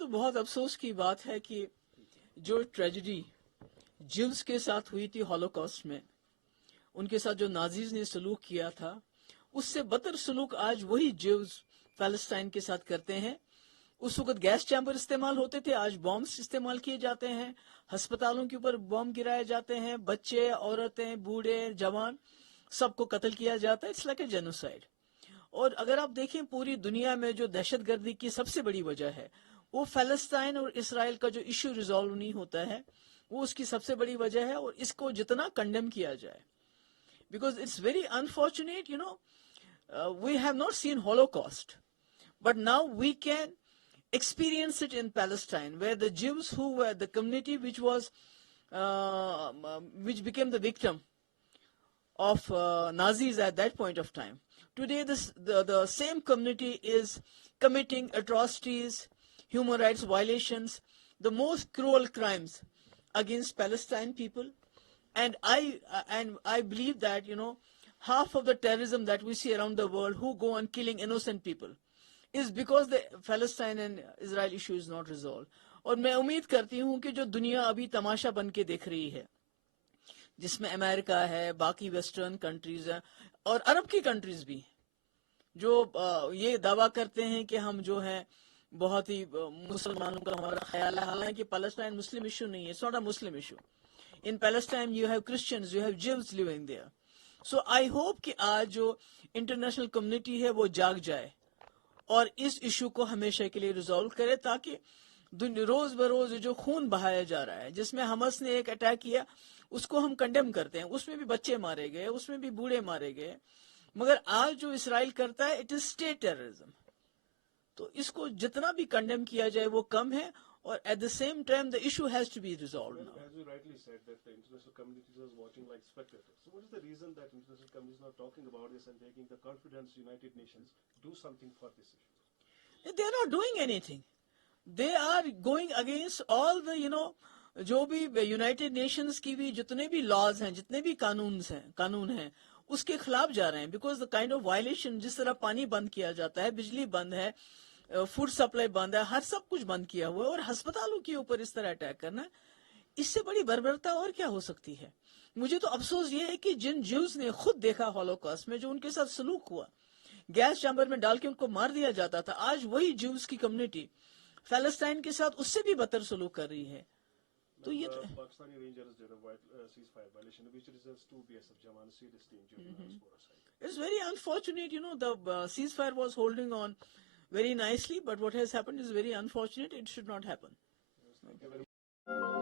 तो बहुत अफसोस की बात है कि जो ट्रेजेडी ज्यूज के साथ हुई थी हॉलोकॉस्ट में, उनके साथ जो नाजीज ने सलूक किया था, उससे बदतर सलूक आज वही ज्यूज पैलेस्टाइन के साथ करते हैं। उस वक्त गैस चैम्बर इस्तेमाल होते थे, आज बॉम्ब्स इस्तेमाल किए जाते हैं, अस्पतालों के ऊपर बॉम्ब गिराए जाते हैं, बच्चे, औरतें, बूढ़े, जवान, सबको कत्ल किया जाता है। It's like a genocide. और अगर आप देखें पूरी दुनिया में जो दहशतगर्दी की सबसे बड़ी वजह है, वो फलस्तीन और इसराइल का जो इश्यू रिजॉल्व नहीं होता है, वो उसकी सबसे बड़ी वजह है। और इसको जितना कंडेम किया जाए, because it's very unfortunate, we have not seen Holocaust, but now we can experience it in Palestine, where the Jews who were the community which became the victim of Nazis at that point of time. Today, the same community is committing atrocities, human rights violations, the most cruel crimes against Palestine people. And I believe that, half of the terrorism that we see around the world who go on killing innocent people is because the Palestine and Israel issue is not resolved. और मैं उम्मीद करती हूँ कि जो दुनिया अभी तमाशा बन के देख रही है, जिसमें अमेरिका है, बाकी वेस्टर्न कंट्रीज हैं और अरब की कंट्रीज भी, जो ये दावा करते हैं कि हम जो है बहुत ही मुसलमानों का हमारा ख्याल है, हालांकि पैलेस्टाइन मुस्लिम इशू नहीं है, it's not a Muslim issue. In Palestine you have Christians, you have Jews living there. So I hope कि आज जो इंटरनेशनल कम्युनिटी है वो जाग जाए और इस इशू को हमेशा के लिए रिजॉल्व करे, ताकि रोज बरोज जो खून बहाया जा रहा है, जिसमें हमस ने एक अटैक किया, उसको हम कंडेम करते हैं, उसमें भी बच्चे मारे गए, उसमें भी बूढ़े मारे गए, मगर आज जो इसराइल करता है इट इज स्टेट टेररिज्म. तो इसको जितना भी कंडेम किया जाए वो कम है, और at the same time the issue has to be resolved now. As you rightly said that the international community is watching like spectators. So what is the reason that international community is not talking about this and taking the confidence United Nations do something for this issue? They are not doing anything. They are going against all the, जो भी United Nations की भी जितने भी laws हैं, जितने भी कानून हैं, उसके खिलाफ जा रहे हैं. Because the kind of violation, जिस तरह पानी बंद किया जाता है, बिजली बंद है, फूड सप्लाई बंद है, हर सब कुछ बंद किया हुआ है, और अस्पतालों के ऊपर इस तरह अटैक करना, इससे बड़ी बर्बरता और क्या हो सकती है. मुझे तो अफसोस ये है कि जिन ज्यूज ने खुद देखा हॉलोकॉस्ट में, जो उनके साथ सलूक हुआ, गैस चैम्बर में डाल के उनको मार दिया जाता था, आज वही ज्यूज की कम्युनिटी फलस्तीन के साथ उससे भी बदतर सलूक कर रही है. तो ये Pakistani Rangers did a ceasefire violation, which results to BSF Jawan seriously injured in diaspora side. It's very unfortunate, the ceasefire was holding on very nicely, but what has happened is very unfortunate. It should not happen. Yes, thank you very much.